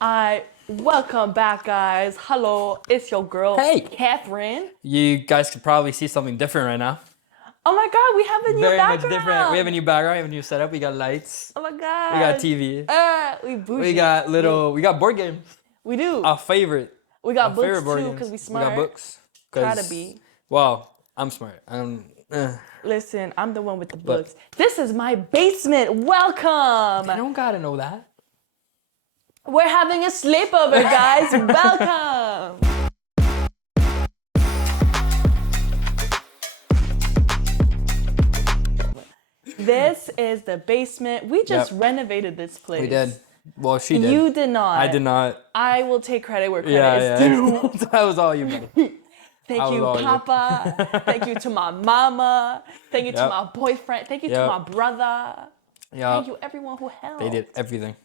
Welcome back, guys. Hello, it's your girl, Hey. Catherine. You guys could probably see something different right now. Oh my God, we have a new Very background. much different. We have a new background. We have a new setup. We got lights. Oh my God. We got TV. We bougie. We got board games. We do. Our favorite. We got Our books favorite board too, games. because we smart. We got books. Try to be. Well, I'm smart. Listen, I'm the one with the books. This is my basement. Welcome. I don't gotta know that. We're having a sleepover, guys. Welcome. This is the basement. We just renovated this place. We did. Well, she did. You did not. I did not. I will take credit where credit is due. That was all you, buddy. Thank you, Papa. Thank you to my mama. Thank you to my boyfriend. Thank you to my brother. Yeah. Thank you, everyone who helped. They did everything.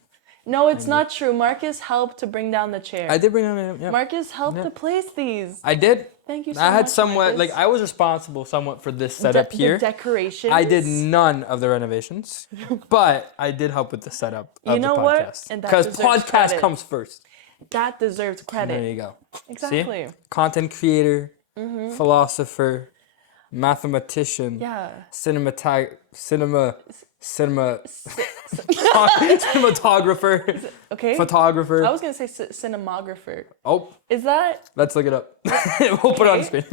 No, it's not true. Marcus helped to bring down the chair. I did bring them in. Yeah. Marcus helped to place these. I did. Thank you so I had much, somewhat, Marcus. I was responsible somewhat for this setup here. The decorations. I did none of the renovations, but I did help with the setup of the podcast. And that because deserves podcast credit. comes first. That deserves credit. There you go. Exactly. See? Content creator, philosopher, mathematician, cinematographer, Okay. photographer. I was gonna say cinematographer. Oh, Is that? let's look it up. We'll put it on the screen.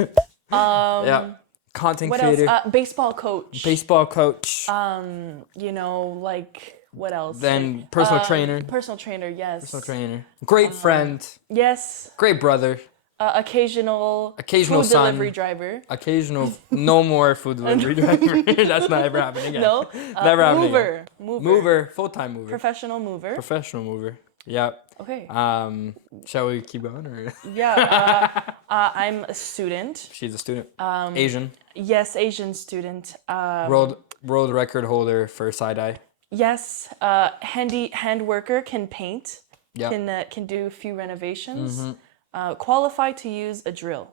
Yeah. Content What creator. else? Baseball coach. Baseball coach. What else? Then personal trainer. Personal trainer, yes. Personal trainer. Great friend. Yes. Great brother. Occasional Occasional food son. delivery driver. Occasional. No more food delivery driver. That's not ever happening again. No. Never happening Mover. again. Mover. Mover. Full-time mover. Professional mover. Professional mover. Yeah. Okay. Shall we keep going or? Yeah. I'm a student. She's a student. Asian. Yes, Asian student. World record holder for side-eye. Yes. Hand worker, can paint. Yeah. Can do a few renovations. Qualified to use a drill.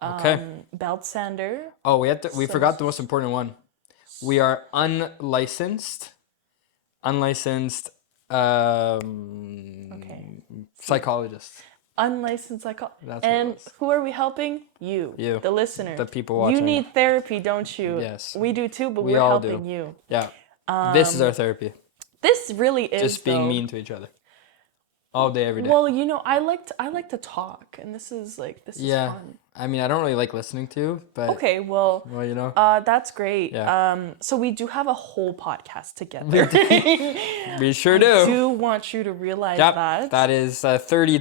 Okay. Belt sander. Oh, we forgot the most important one. We are unlicensed psychologists. Unlicensed psychologist. That's what it And was. who are we helping? You, the listener. The people watching. You need therapy, don't you? Yes. We do too, but We we're all helping do. you. Yeah. This is our therapy. This really is Just being though. mean to each other. All day, every day. Well, I like to talk, and this is yeah. fun. I mean, I don't really like listening to, but Okay, well, that's great. Yeah. So we do have a whole podcast together. we sure I do. do want you to realize Yep. that. That is 30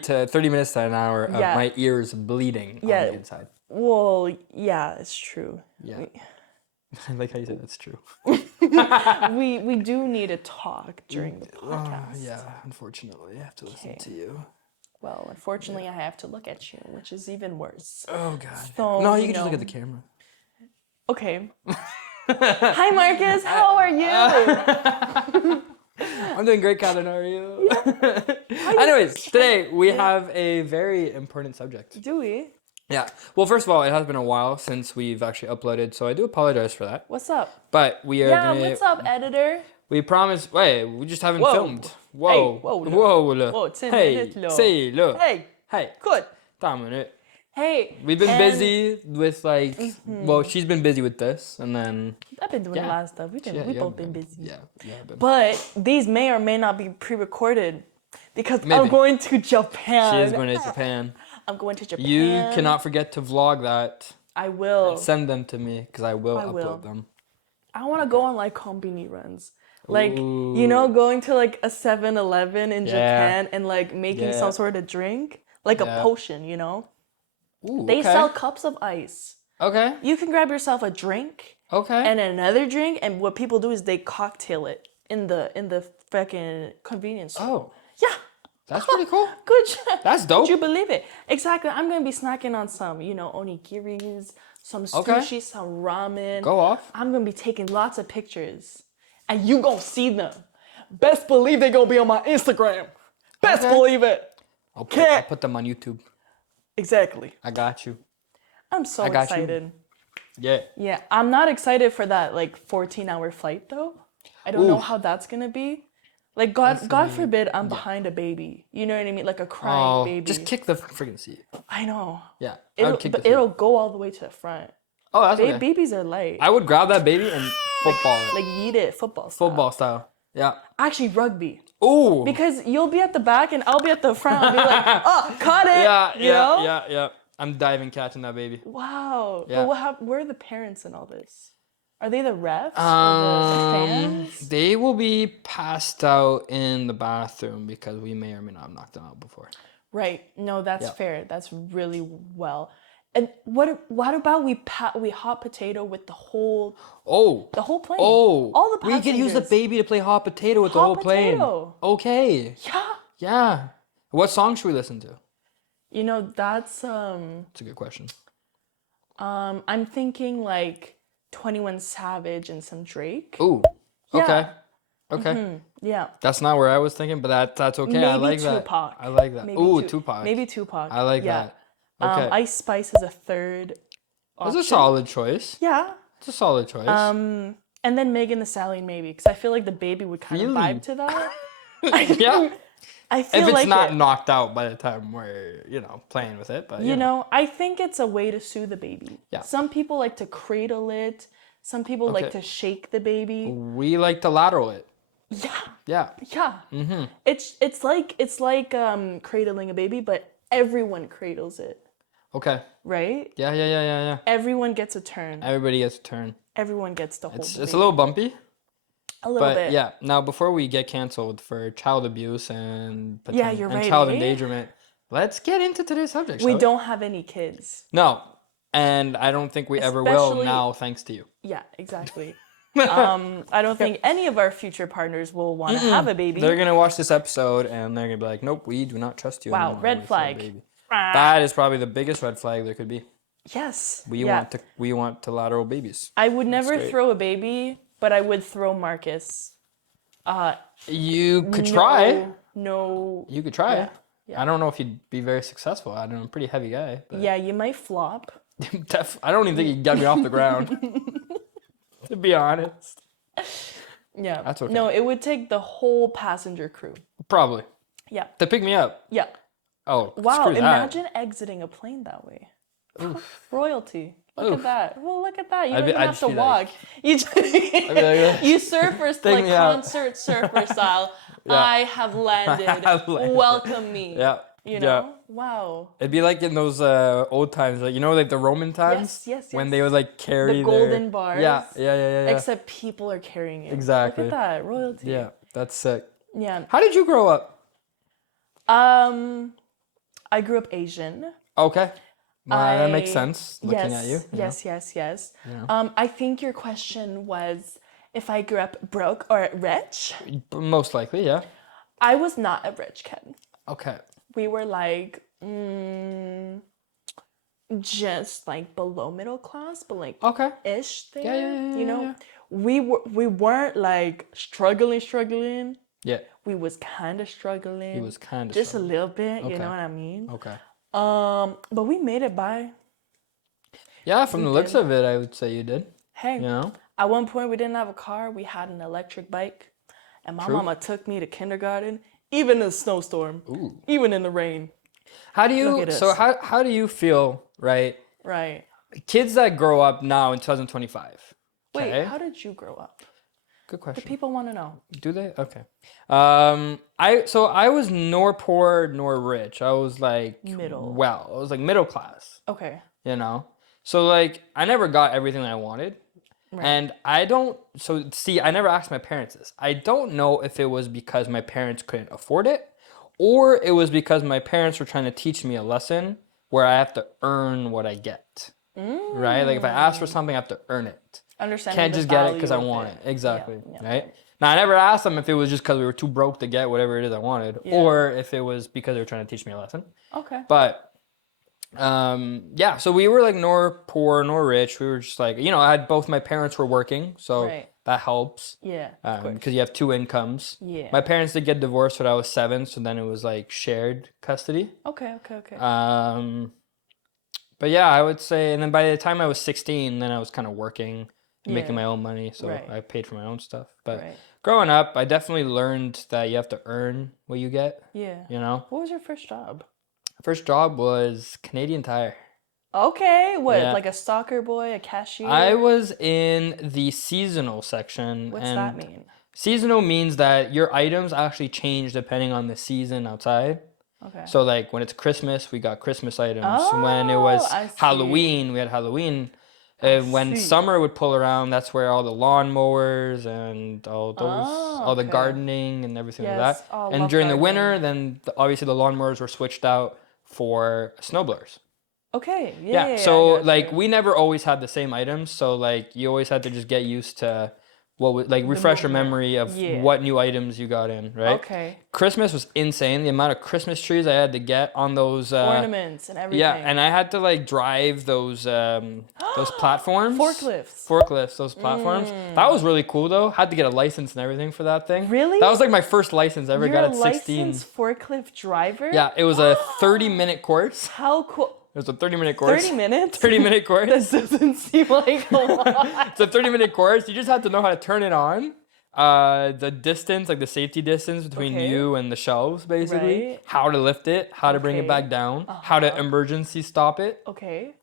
minutes to an hour of my ears bleeding on the inside. Well, yeah, it's true. Yeah. I like how you said that's true. We do need to talk during the podcast. Yeah, unfortunately, I have to listen to you. Well, unfortunately, I have to look at you, which is even worse. Oh, God. So, No, you can just look at the camera. Okay. Hi, Marcus. How are you? I'm doing great, Colin. How are you? Anyways, today we have a very important subject. Do we? Yeah. Well, first of all, it has been a while since we've actually uploaded, so I do apologize for that. What's up? But we are gonna... what's up, editor? We promised... Wait, we just haven't filmed. Whoa. Hey, whoa, 10 hey, minutes, lo. say, look. Hey, Hey. good. Dominant. Hey. We've been busy with well, she's been busy with this, and then... I've been doing a lot of stuff. We've both been busy. Yeah. But these may or may not be pre-recorded because Maybe. I'm going to Japan. She is going to Japan. I'm going to Japan. You cannot forget to vlog that. I will. Send them to me, because I will upload them. I want to go on combini runs. Like, Ooh. going to a 7-Eleven in Japan and making some sort of drink. Like a potion, Ooh, They sell cups of ice. Okay. You can grab yourself a drink. Okay. And another drink, and what people do is they cocktail it in the fucking convenience store. Oh. Yeah. That's pretty cool. Good job. That's dope. Would you believe it? Exactly. I'm gonna be snacking on some, onigiris, some sushi, some ramen. Go off. I'm gonna be taking lots of pictures, and you gonna see them. Best believe they gonna be on my Instagram. Best believe it. I'll put them on YouTube. Exactly. I got you. I'm so got you. excited. Yeah. Yeah, I'm not excited for that 14-hour flight though. I don't know how that's gonna be. Like God forbid I'm behind a baby. You know what I mean? Like a crying Oh, baby. just kick the freaking seat. I know. Yeah, I would kick the seat. It'll go all the way to the front. Oh, that's okay. Babies are light. I would grab that baby and football it. Like yeet it, football style. Football style. Yeah. Actually, rugby. Ooh. Because you'll be at the back and I'll be at the front. I'll be like, oh, cut it. Yeah. I'm diving catching that baby. Wow. Yeah. But where are the parents in all this? Are they the refs or the fans? They will be passed out in the bathroom because we may or may not have knocked them out before. Right. No, that's fair. That's really well. And what about we hot potato with the whole plane? Oh. All the we could use the passengers. baby to play hot potato with the Hot whole plane. potato. Okay. Yeah. Yeah. What song should we listen to? You know, that's It's a good question. I'm thinking like 21 Savage and some Drake. Ooh. Okay. Yeah. Okay. Yeah. That's not where I was thinking, but that's okay. Maybe I like Tupac. that. I like that. Maybe Ooh, Tupac. Maybe Tupac. I like that. Okay. Ice Spice is a third That's option. a solid choice. Yeah. It's a solid choice. And then Megan Thee Stallion maybe, because I feel like the baby would kind of Really? vibe to that. Yeah. I feel If it's like not it. knocked out by the time we're, playing with it, but You know, I think it's a way to soothe the baby. Yeah. Some people like to cradle it. Some people like Okay. to shake the baby. we like to lateral it. Yeah. Yeah. Yeah. Mm-hmm. It's like cradling a baby, but everyone cradles it, Okay. right? Yeah. Everyone gets a turn. Everybody gets a turn. Everyone gets to hold It's the it's a baby. little bumpy, A little but bit. yeah. Now before we get canceled for child abuse and you're right, child eh? endangerment, let's get into today's subject. We shall don't have any kids. No, and I don't think we ever will Especially- now, thanks to you. Yeah, exactly. I don't think any of our future partners will want to have a baby. They're gonna watch this episode and they're gonna be like, "Nope, we do not trust you." Wow, anymore red with your flag. baby." Ah. That is probably the biggest red flag there could be. Yes. We want to lateral babies. I would never great. throw a baby, but I would throw Marcus. You could try. No. You could try. Yeah. I don't know if you'd be very successful. I don't know, I'm a pretty heavy guy. But Yeah, you might flop. I don't even think you can get me off the ground. To be honest. Yeah. That's okay. No, it would take the whole passenger crew. Probably. Yeah. To pick me up. Yeah. Oh, Wow, screw that. imagine exiting a plane that way. Royalty. Look at that. Well, look at that. You don't even I'd have to be walk. like- You just, like, you surfers Take like me out. concert surfer style. Yeah. I have landed. have landed. Welcome me. Yeah. You know? Wow. It'd be like in those old times, like like the Roman times. Yes. When they would like carry The golden bars. Yeah. Except people are carrying it. Exactly. Look at that. Royalty. Yeah, that's sick. Yeah. How did you grow up? I grew up Asian. Okay. That makes sense looking yes, at you. Yes. I think your question was if I grew up broke or rich. Most likely, yeah. I was not a rich kid. Okay. We were like just like below middle class, but like Okay. ish there. Yeah, You know, yeah. we weren't like struggling. Yeah. We was kind of struggling. He was kind of just a little bit. You Okay. know what I mean? Okay. But we made it by. Yeah, from the looks of it, I would say you did. Hey, You know? at one point we didn't have a car. We had an electric bike, and my True. mama took me to kindergarten, even in a snowstorm, Ooh. even in the rain. How do you Look at so us. how do you feel, right? Right. Kids that grow up now in 2025. Wait, Okay. how did you grow up? Good The question. people want to know. Do they? Okay. I was nor poor nor rich. I was like Middle. Well, I was like middle class, Okay. you know? So like I never got everything I wanted. Right. And I don't so see, I never asked my parents this. I don't know if it was because my parents couldn't afford it or it was because my parents were trying to teach me a lesson where I have to earn what I get. Right? Like if I ask for something, I have to earn it. Understanding Can't the just get it value because I of want it. Exactly. Yeah. Right? Now, I never asked them if it was just because we were too broke to get whatever it is I wanted, or if it was because they were trying to teach me a lesson. Okay. But, yeah, so we were like nor poor nor rich. We were just like, I had both my parents were working, so Right. that helps. Yeah. Of course. Because you have two incomes. Yeah. My parents did get divorced when I was 7, so then it was like shared custody. Okay. But yeah, I would say, and then by the time I was 16, then I was kind of working and making Yeah. my own money, so Right. I paid for my own stuff. But Right. growing up, I definitely learned that you have to earn what you get. Yeah. You know, What was your first job? first job was Canadian Tire. Okay, what, Yeah. like a stalker boy, a cashier? I was in the seasonal section, What's and that mean? seasonal means that your items actually change depending on the season outside. Okay. So like when it's Christmas, we got Christmas items. When it Oh, was I see. Halloween, we had Halloween. When see. summer would pull around, that's where all the lawnmowers and all those, all the okay. gardening and everything like Yes. that. Oh, And love during the gardening. winter, then obviously the lawnmowers were switched out for snowblowers. Okay. Yeah, I so got like you. we never always had the same items, so like you always had to just get used to like refresh your movement. memory of Yeah. what new items you got in, right? Okay. Christmas was insane. The amount of Christmas trees I had to get on those Ornaments and everything. yeah, and I had to like drive those platforms. Forklifts. Those platforms. That was really cool though. Had to get a license and everything for that thing. Really? That was like my first license I ever You're got a at 16. licensed forklift driver? Yeah, it was a 30-minute course. How cool. It was a 30-minute course. 30 minutes? 30-minute course. This doesn't seem like a lot. It's a 30-minute course. You just have to know how to turn it on. The distance, like the safety distance between Okay. you and the shelves, basically. Right. How to lift it, how to bring it Okay. back down, how to emergency stop it, Okay.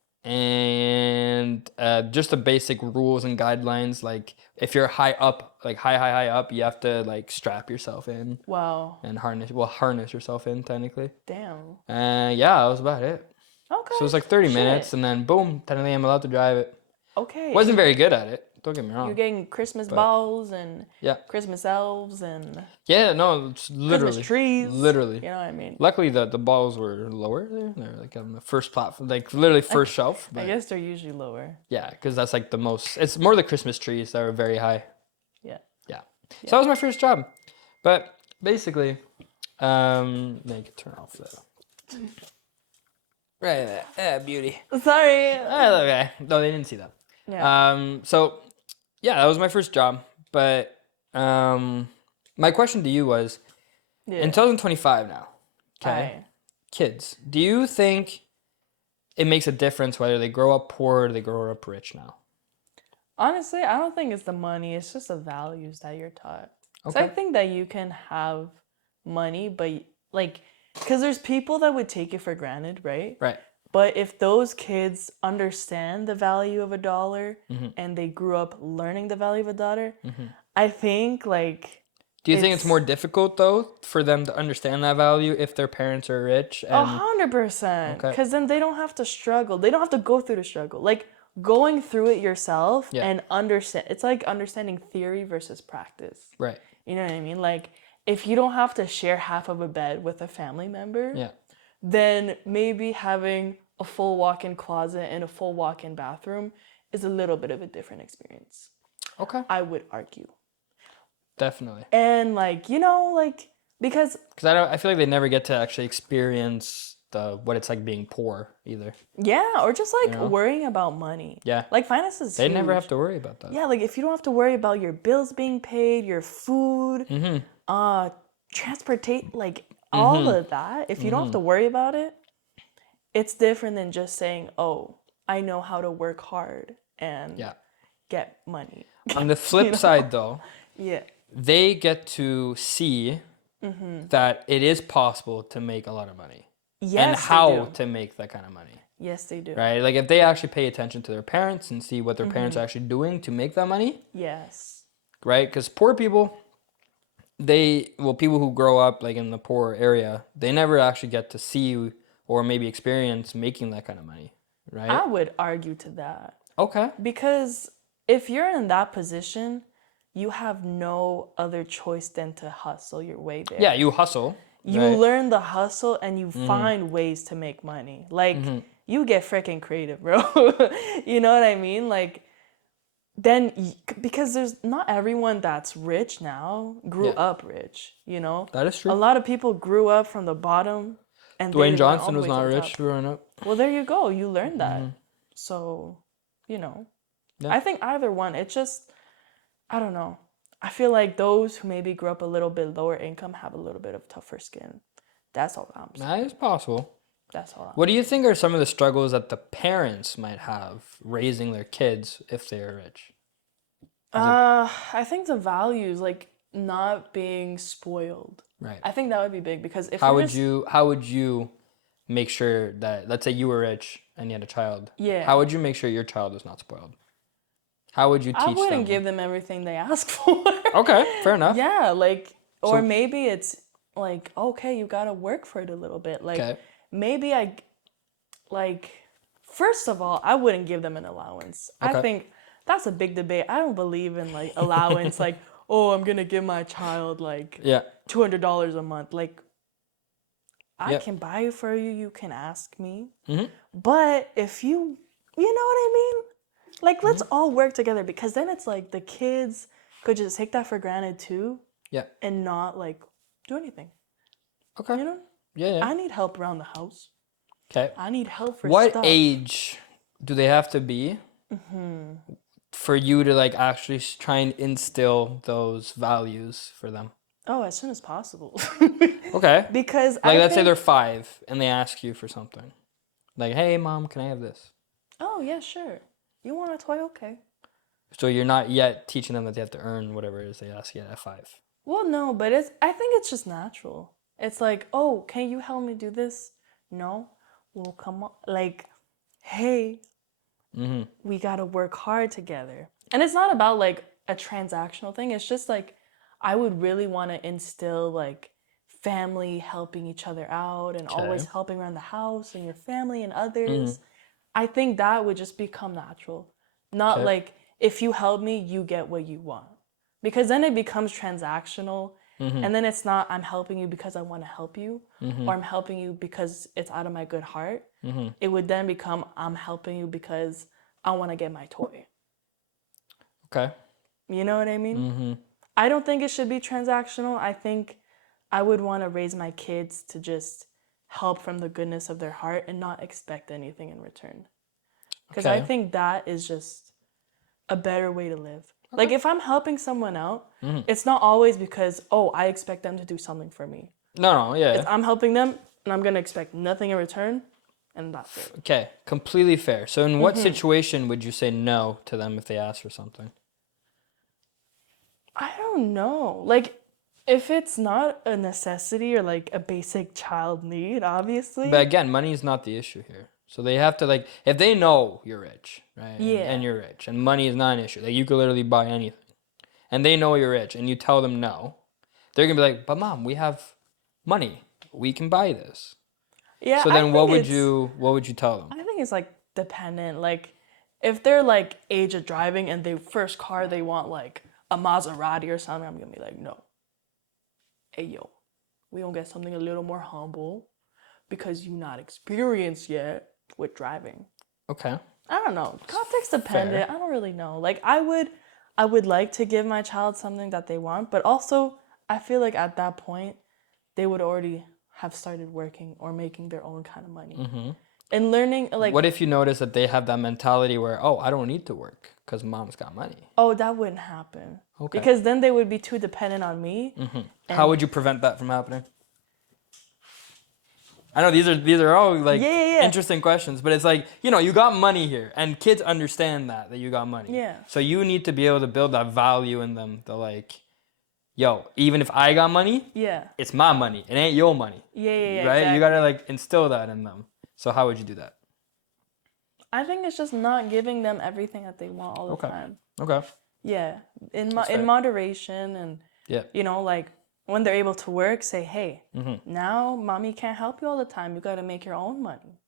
and just the basic rules and guidelines. Like if you're high up, like high up, you have to like strap yourself in Wow. and harness yourself in technically. Damn. Yeah, that was about it. Okay. So it was like 30 Shit. minutes, and then boom, technically I'm allowed to drive it. Okay. Wasn't very good at it. Don't get me wrong. You're getting Christmas balls and Yeah. Christmas elves and Yeah, no, it's literally. Christmas trees. Literally. You know what I mean? Luckily, the balls were lower there. They're like on the first platform, like literally first shelf. I But guess they're usually lower. yeah, because that's like the most. It's more the Christmas trees that are very high. Yeah. Yeah. So that was my first job. But basically, then you can turn off the. Right there. Yeah, beauty. Sorry. Okay. No, they didn't see that. Yeah. So, yeah, that was my first job. But my question to you was, Yeah. in 2025 now, okay, Aye. kids, do you think it makes a difference whether they grow up poor or they grow up rich now? Honestly, I don't think it's the money. It's just the values that you're taught. So I Okay. think that you can have money, but like, because there's people that would take it for granted, right? Right. But if those kids understand the value of a dollar Mm-hmm. and they grew up learning the value of a dollar, I think like Do you think it's It's- more difficult though for them to understand that value if their parents are rich? And 100%. Okay. Because then they don't have to struggle. They don't have to go through the struggle. Like going through it yourself Yeah. and understand. It's like understanding theory versus practice. right. You know what I mean? Like if you don't have to share half of a bed with a family member, Yeah. then maybe having a full walk-in closet and a full walk-in bathroom is a little bit of a different experience. Okay. I would argue. Definitely. And like, you know, like because Because I feel like they never get to actually experience what it's like being poor either. yeah, or just like know? worrying about money. Yeah. Like finances is They never huge. have to worry about that. Yeah, like if you don't have to worry about your bills being paid, your food, transportate, like all of that. If you don't have to worry about it, it's different than just saying, "Oh, I know how to work hard and Yeah. get money." On the flip side though, Yeah. they get to see that it is possible to make a lot of money. Yes, And they how do. to make that kind of money. Yes, they do. Right? Like if they actually pay attention to their parents and see what their parents are actually doing to make that money, Yes. right? Because poor people, people who grow up like in the poor area, they never actually get to see or maybe experience making that kind of money, right? I would argue to that. Okay. Because if you're in that position, you have no other choice than to hustle your way there. Yeah, you hustle. You right? learn the hustle and you find ways to make money. Like you get freaking creative, bro. You know what I mean? Like because there's not everyone that's rich now grew Yeah. up rich, you know? That is A true. lot of people grew up from the bottom and they Dwayne went all Johnson the was way to not the rich top. growing up. Well, there you go. You learned that. So, you know, Yeah. I think either one. It's just, I don't know. I feel like those who maybe grew up a little bit lower income have a little bit of tougher skin. That's all I'm saying. That is possible. That's all. What do you think are some of the struggles that the parents might have raising their kids if they are rich? I think the values, like not being spoiled. Right. I think that would be big because if how would you make sure that, let's say you were rich and you had a child. Yeah. How would you make sure your child is not spoiled? How would you teach them? I wouldn't give them everything they ask for. Okay, fair enough. Yeah, like, or maybe it's like, okay, you gotta work for it a little bit. Like, maybe first of all, I wouldn't give them an allowance. Okay. I think that's a big debate. I don't believe in like allowance, like, oh, I'm gonna give my child like $200 a month. Like, I can buy it for you. You can ask me. Mm-hmm. But if you know what I mean? Like, let's all work together, because then it's like the kids could just take that for granted too. Yeah. And not like do anything. Okay. You know? Yeah. I need help around the house. Okay. I need help for what stuff. age do they have to be for you to like actually try and instill those values for them? Oh, as soon as possible. Okay. Because like, let's say they're 5 and they ask you for something. Like, hey, Mom, can I have this? Oh, yeah, sure. You want a toy? Okay. So you're not yet teaching them that they have to earn whatever it is they ask you at 5. Well, no, but I think it's just natural. It's like, oh, can you help me do this? No? Well, come on. Like, hey, we got to work hard together. And it's not about like a transactional thing. It's just like, I would really want to instill like family helping each other out and always helping around the house and your family and others. I think that would just become natural. Not like, if you help me, you get what you want. Because then it becomes transactional. And then it's not, I'm helping you because I want to help you, or I'm helping you because it's out of my good heart. It would then become, I'm helping you because I want to get my toy. Okay. You know what I mean? I don't think it should be transactional. I think I would want to raise my kids to just help from the goodness of their heart and not expect anything in return. Because I think that is just a better way to live. Okay. Like, if I'm helping someone out, it's not always because, oh, I expect them to do something for me. No, yeah. It's, I'm helping them, and I'm going to expect nothing in return, and that's it. Okay, completely fair. So in what situation would you say no to them if they ask for something? I don't know. Like, if it's not a necessity or, like, a basic child need, obviously. But again, money is not the issue here. So they have to, like, if they know you're rich, right? Yeah. And you're rich, and money is not an issue. Like, you could literally buy anything. And they know you're rich, and you tell them no. They're going to be like, but Mom, we have money. We can buy this. Yeah. So then what would you tell them? I think it's, like, dependent. Like, if they're, like, age of driving and their first car, they want, like, a Maserati or something, I'm going to be like, no. Hey, yo, we gonna get something a little more humble because you're not experienced yet with driving. Okay. I don't know. Context dependent. Fair. I don't really know. Like, I would like to give my child something that they want, but also I feel like at that point they would already have started working or making their own kind of money. And learning, like... What if you notice that they have that mentality where, oh, I don't need to work because Mom's got money? Oh, that wouldn't happen. Okay. Because then they would be too dependent on me. How would you prevent that from happening? I know these are all like interesting questions, but it's like, you got money here, and kids understand that you got money. Yeah. So you need to be able to build that value in them. The like, yo, even if I got money, it's my money. It ain't your money. Yeah. Right? Exactly. You gotta like instill that in them. So how would you do that? I think it's just not giving them everything that they want all the time. Okay. Yeah. In moderation, and like, when they're able to work, say, hey, now Mommy can't help you all the time. You got to make your own money.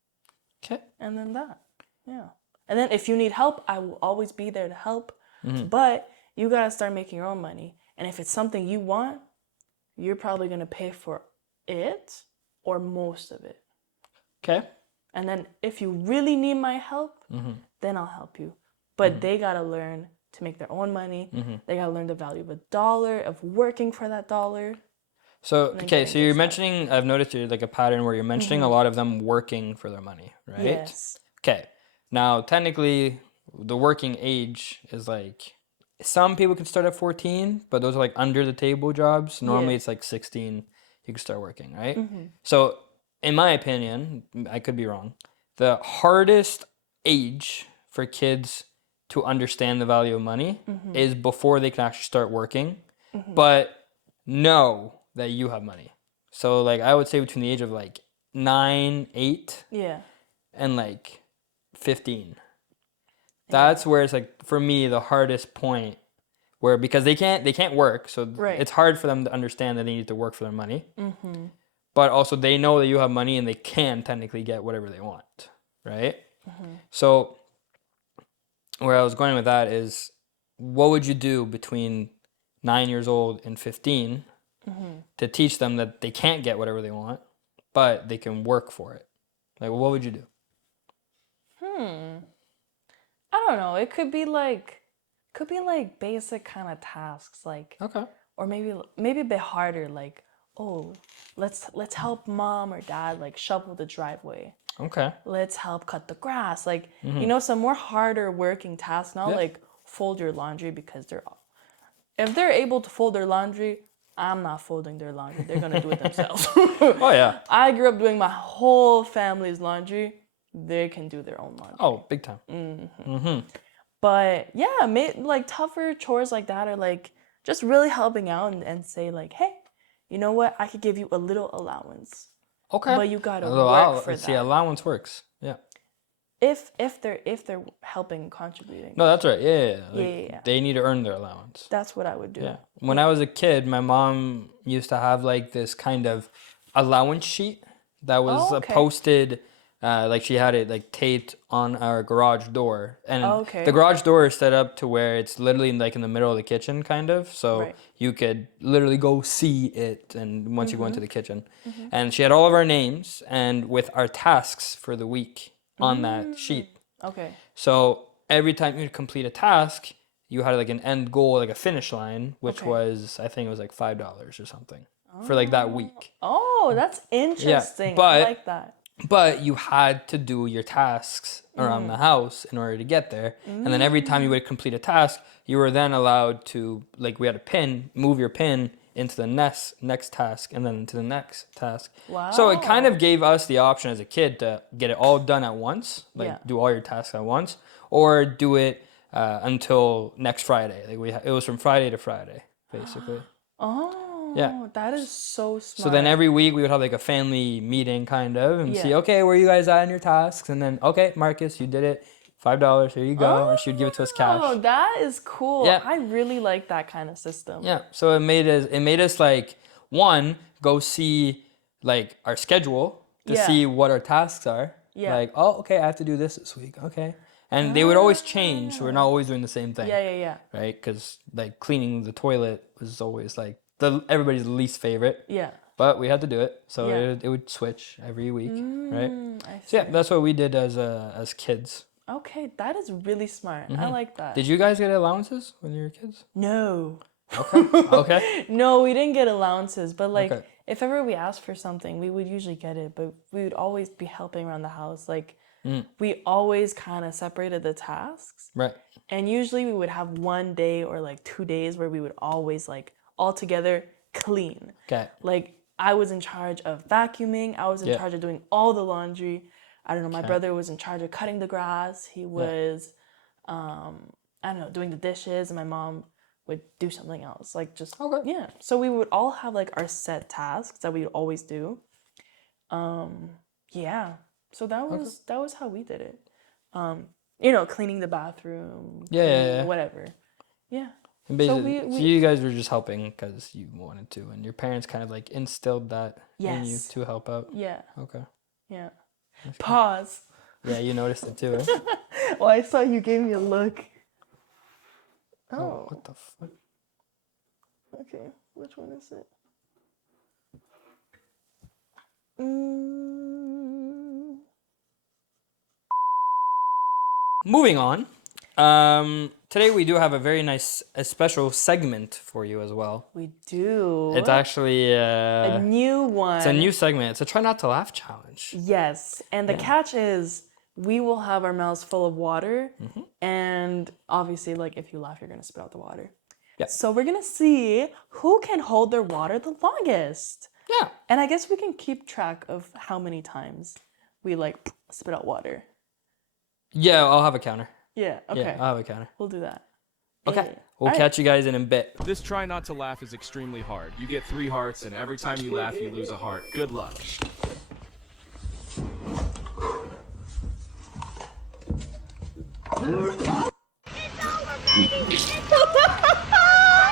Okay. And then that. Yeah. And then if you need help, I will always be there to help. But you got to start making your own money. And if it's something you want, you're probably going to pay for it or most of it. Okay. And then if you really need my help, then I'll help you. But they got to learn to make their own money. They got to learn the value of a dollar, of working for that dollar. So, okay, so you're mentioning, I've noticed you're like a pattern where you're mentioning a lot of them working for their money, right? Yes. Okay. Now, technically, the working age is like, some people can start at 14, but those are like under the table jobs. Normally it's like 16, you can start working, right? So, in my opinion, I could be wrong, the hardest age for kids to understand the value of money is before they can actually start working, but know that you have money. So like I would say between the age of like 9, 8 Yeah. and like 15. That's where it's like for me the hardest point where because they can't work, so Right. it's hard for them to understand that they need to work for their money. But also they know that you have money and they can technically get whatever they want, right? So where I was going with that is what would you do between 9 years old and 15 to teach them that they can't get whatever they want, but they can work for it? Like, what would you do? I don't know. It could be like basic kind of tasks, like, Okay. or maybe a bit harder, like, oh, let's help mom or dad like shovel the driveway. Okay. Let's help cut the grass. Like, you know, some more harder working tasks, not Yeah. like fold your laundry because if they're able to fold their laundry, I'm not folding their laundry. They're gonna do it themselves. Oh yeah. I grew up doing my whole family's laundry. They can do their own laundry. Oh, big time. But yeah, like tougher chores like that are like just really helping out and say like, hey, you know what? I could give you a little allowance, Okay. but you gotta Although work for see, that. allowance works. Yeah. If they're helping contributing, No, that's right. Yeah. Like, Yeah. They need to earn their allowance. that's what I would do. Yeah. When I was a kid, my mom used to have like this kind of allowance sheet that was Oh, okay. posted, like she had it like taped on our garage door, and Okay. the garage door is set up to where it's literally like in the middle of the kitchen, kind of. So Right. you could literally go see it, and once you go into the kitchen, and she had all of our names and with our tasks for the week on that sheet. Okay. So every time you'd complete a task, you had like an end goal, like a finish line, which Okay. was, I think it was like $5 or something for like that week. Oh, that's interesting. I but- like that. But you had to do your tasks around the house in order to get there. And then every time you would complete a task, you were then allowed to, like, we had a pin, move your pin into the next task and then into the next task. Wow. So it kind of gave us the option as a kid to get it all done at once, like Yeah. do all your tasks at once, or do it until next Friday. Like it was from Friday to Friday, basically. Oh, Yeah. that is so smart. So then every week we would have like a family meeting kind of and see, Yeah. okay, where you guys at in your tasks? And then, okay, Marcus, you did it. $5, here you go. And she would give it to us cash. Oh, that is cool. Yeah. I really like that kind of system. Yeah. So it made us like one, go see like our schedule to Yeah. see what our tasks are. Yeah. Like, oh, okay, I have to do this week. Okay. And they would always change. So we're not always doing the same thing. Yeah. Right? Because like cleaning the toilet was always like everybody's least favorite. Yeah. But we had to do it, so Yeah. it would switch every week, right? I So see. yeah, that's what we did as kids. Okay, that is really smart. I like that. Did you guys get allowances when you were kids? No. Okay. No, we didn't get allowances, but like Okay. if ever we asked for something, we would usually get it, but we would always be helping around the house. Like we always kind of separated the tasks. Right. And usually we would have 1 day or like 2 days where we would always like all together clean. Okay. Like I was in charge of vacuuming, I was in Yeah. charge of doing all the laundry. I don't know, my brother was in charge of cutting the grass. He was I don't know, doing the dishes, and my mom would do something else. Like just Okay. yeah. So we would all have like our set tasks that we would always do. Yeah. So that was how we did it. You know, cleaning the bathroom, Yeah, cleaning whatever. Yeah. And So basically, we- so you guys were just helping because you wanted to, and your parents kind of like instilled that in you Yes. to help out. Yeah. Okay. Yeah. Pause. Yeah, you noticed it too. Eh? Well, I saw you gave me a look. Oh, What the fuck? okay. Which one is it? Mm, Moving on. Today we do have a special segment for you as well. we do. It's actually a new one. it's a new segment. It's a try not to laugh challenge. Yes, and the catch is we will have our mouths full of water, and obviously, like if you laugh, you're gonna spit out the water. Yeah. So we're gonna see who can hold their water the longest, Yeah. and I guess we can keep track of how many times we like spit out water. Yeah, I'll have a counter. Yeah. Okay. Yeah, I'll have a counter. We'll do that. Okay. We'll catch you guys in a bit. This try not to laugh is extremely hard. You get 3 hearts, and every time you laugh, you lose a heart. Good luck. It's over, baby! It's over!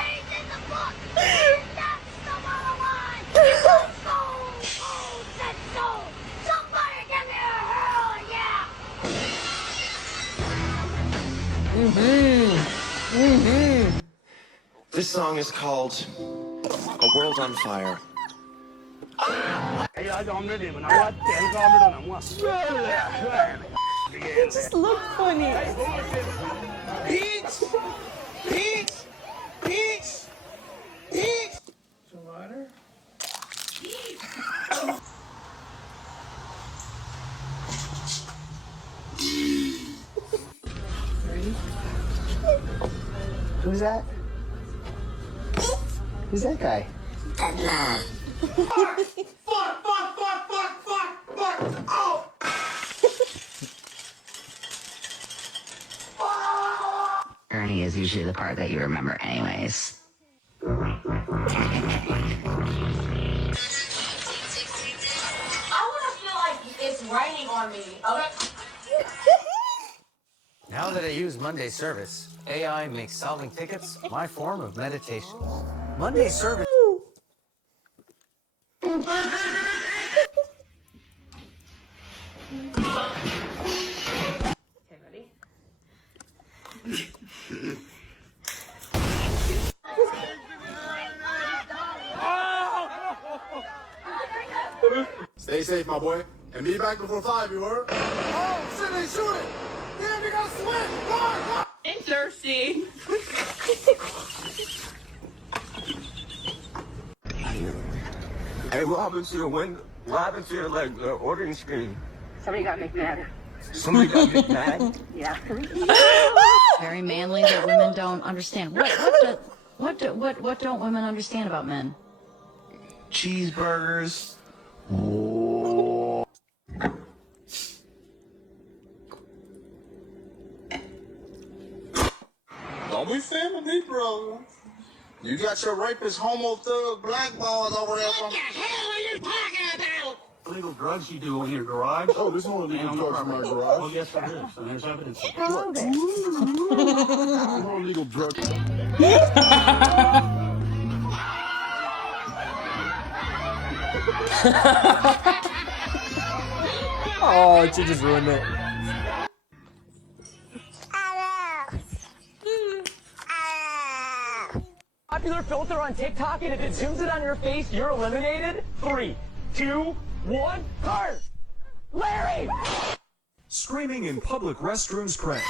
It's in the book! That's the one! It's so cold! That's so! Somebody give me a hurl, yeah! This song is called A World on Fire. It just looked funny. Peach! Peach! Peach! Peach! Who's that? Who's that guy? Ernie is usually the part that you remember anyways. I want to feel like it's raining on me, okay? Now that I use Monday Service, AI makes solving tickets my form of meditation. Monday Service. Okay, ready? Stay safe, my boy. And be back before 5, you heard? Oh, shit, they shooting! Damn, they got switch! Run! I'm thirsty. Hey, what happened to your window? What happened to your, ordering screen? Somebody got McMad. Somebody got me mad? Yeah. Very manly that women don't understand. What don't women understand about men? Cheeseburgers. Don't be faming me, bro. You got your rapist, homo thug, blackballs over there from... What the hell are you talking about? Illegal drugs you do in your garage. Oh, this one illegal drugs in my Well, garage. yes, it is, and there's evidence. No illegal drugs. Oh, she just ruined it. Popular filter on TikTok, and if it zooms it on your face, you're eliminated. 3, 2, 1, turn! Larry! Screaming in public restrooms crash.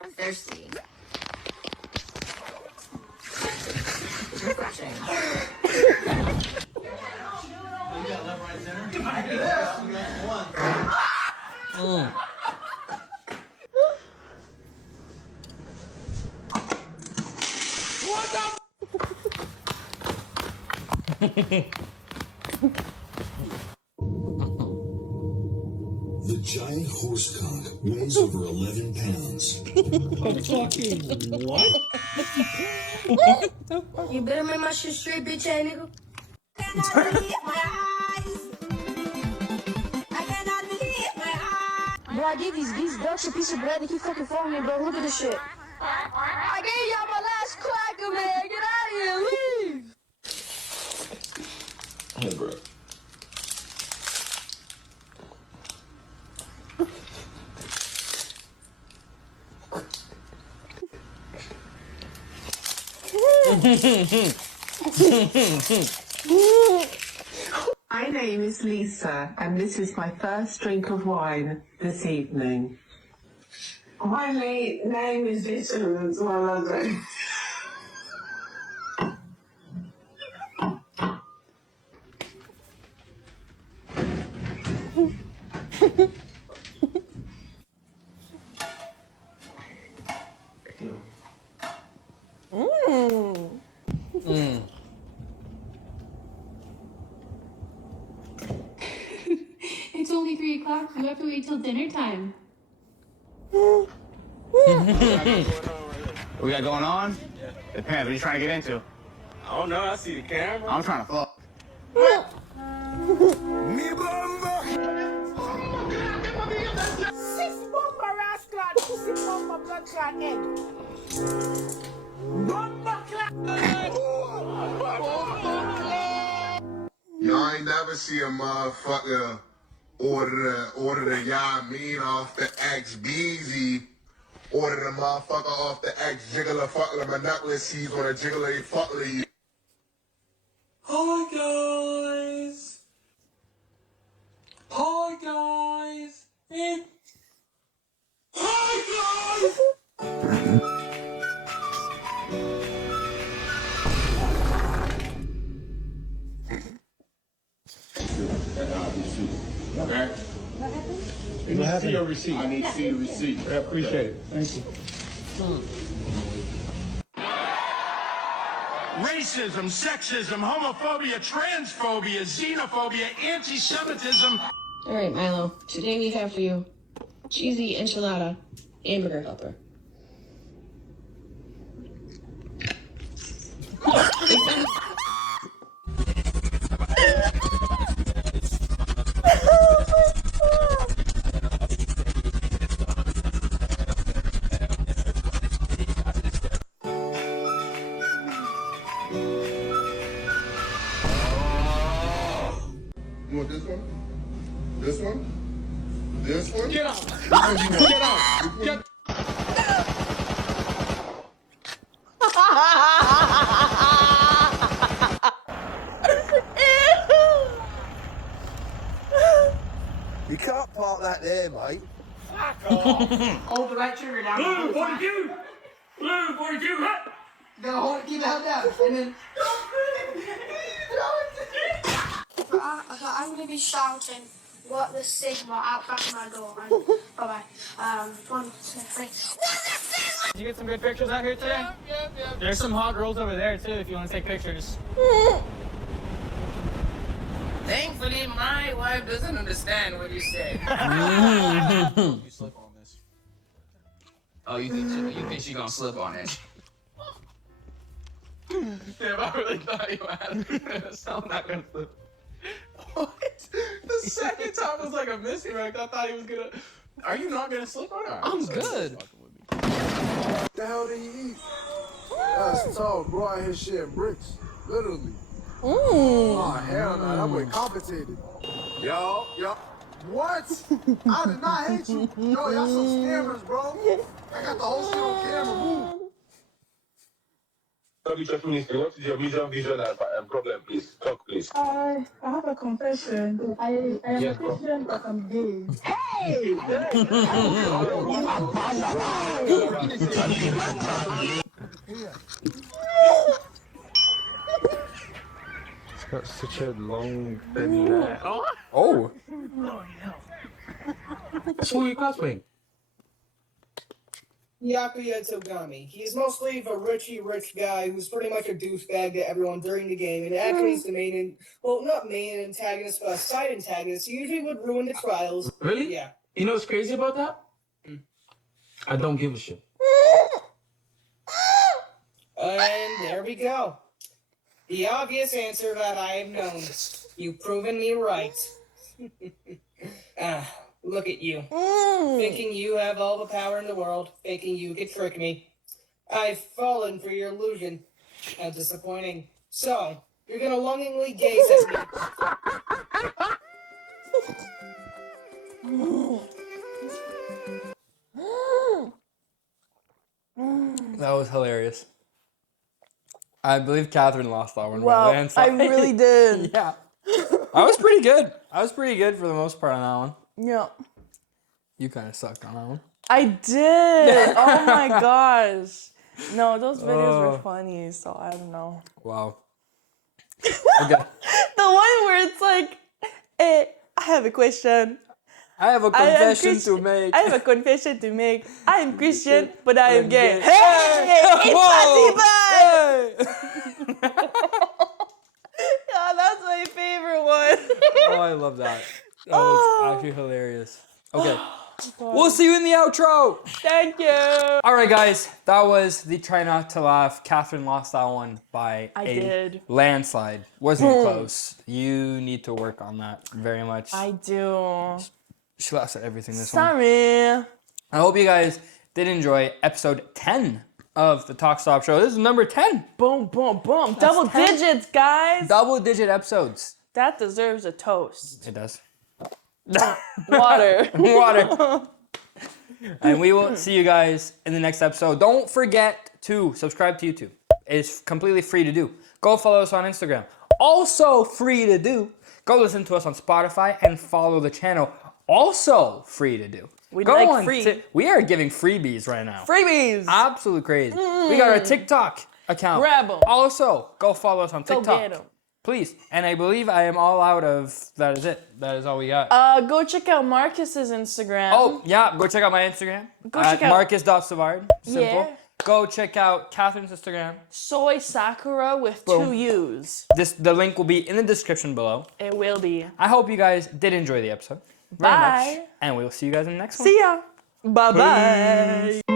I'm thirsty. The giant horse cock weighs over 11 pounds. You better make my shit straight, bitch ass nigga. Bro, I gave these ducks a piece of bread. They keep fucking following me, bro. Look at this shit. I gave y'all my last cracker, man. Get out of here, leave. Hey, bro. My name is Lisa, and this is my first drink of wine this evening. My name is Vishnu as well as It's only 3 o'clock. You have to wait till dinner time. What we got going on? Depends. What are you trying to get into? I don't know. I see the camera. I'm trying to fuck. Me bumba. Six bomber ass clad, pussy bomber blood clad egg. Bomber clad. Y'all ain't never see a motherfucker order the Yamin off the X-Beezy. Order the motherfucker off the X-Jiggler fuckler monopoly seeds on a jiggler fuckler. Hi guys. Hi guys. Hi guys. Okay? What happened? Your receipt. I need to see the receipt. I appreciate it. Thank you. Racism, sexism, homophobia, transphobia, xenophobia, anti-Semitism. All right, Milo. Today we have for you cheesy enchilada hamburger helper. You want this one? This one? This one? Get out. Get out. Get You can't park that there, mate. Hold the right trigger down. Blue 42. Blue 42. Hut. Gotta hold it, keep it held down, and then. I'm gonna be shouting what the Sigma out back my door. Bye bye. 1, 2, 3. Did you get some good pictures out here today? Yeah. There's some hot girls over there too if you want to take pictures. Thankfully, my wife doesn't understand what you say. You slip on this. Oh, you think she gonna slip on it? Damn, I really thought you had it. So I'm not gonna slip. What? The second time was like a misdirect. I thought he was gonna. Are you not gonna slip on it? I'm good. What the hell did he eat? That's tall, bro. I hit shit in bricks. Literally. Oh, hell no. That boy compensated. Yo. What? I did not hate you. Yo, y'all some scammers, bro. I got the whole shit on camera. Move. What is your vision and problem, please? Talk, please. I have a confession. I am a Christian, but I'm gay. Hey! It's got such a long, thin neck. Oh. Who are you cosplaying? Yakuya Togami. He's mostly the rich guy who's pretty much a douchebag to everyone during the game, and actually is the main, not main antagonist, but a side antagonist. He usually would ruin the trials. Really? Yeah. You know what's crazy about that? I don't give a shit. And there we go. The obvious answer that I have known. You've proven me right. Look at you. Thinking you have all the power in the world, thinking you could trick me. I've fallen for your illusion. How disappointing. So, you're gonna longingly gaze at me. That was hilarious. I believe Catherine lost that one. Wow, I really did. Yeah. I was pretty good. I was pretty good for the most part on that one. Yeah. You kind of sucked on that one. I did. Oh my gosh. No, those videos were funny, so I don't know. Wow. Okay. The one where it's like, hey, I have a question. I have a confession to make. I have a confession to make. I am Christian, but I am gay. gay. Hey! It's possible! Yeah, that's my favorite one. Oh, I love that. That was actually hilarious. Okay. We'll see you in the outro. Thank you. All right, guys, that was the Try Not to Laugh. Catherine lost that one by I a did. landslide. Wasn't close. You need to work on that very much. I do. She lost at everything this one. Sorry. I hope you guys did enjoy episode 10 of the Talk Stop Show. This is number 10. Boom, boom, boom. Double 10. digits, guys. Double-digit episodes. That deserves a toast. It does. Water. Water. And we will see you guys in the next episode. Don't forget to subscribe to YouTube. It's completely free to do. Go follow us on Instagram. Also free to do. Go listen to us on Spotify and follow the channel. Also free to do. We Go like on free. We are giving freebies right now. Freebies. Absolutely crazy. We got our TikTok account. Grab 'em. Also, go follow us on Go TikTok. get 'em. Please. And I believe I am all out of... That is it. That is all we got. Go check out Marcus's Instagram. Oh, yeah. Go check out my Instagram. Go check out- Marcus.Savard. Simple. Yeah. Go check out Catherine's Instagram. Soy Sakura with Boom. 2 U's. The link will be in the description below. It will be. I hope you guys did enjoy the episode. Very Bye. much. And we will see you guys in the next one. See ya. Bye-bye.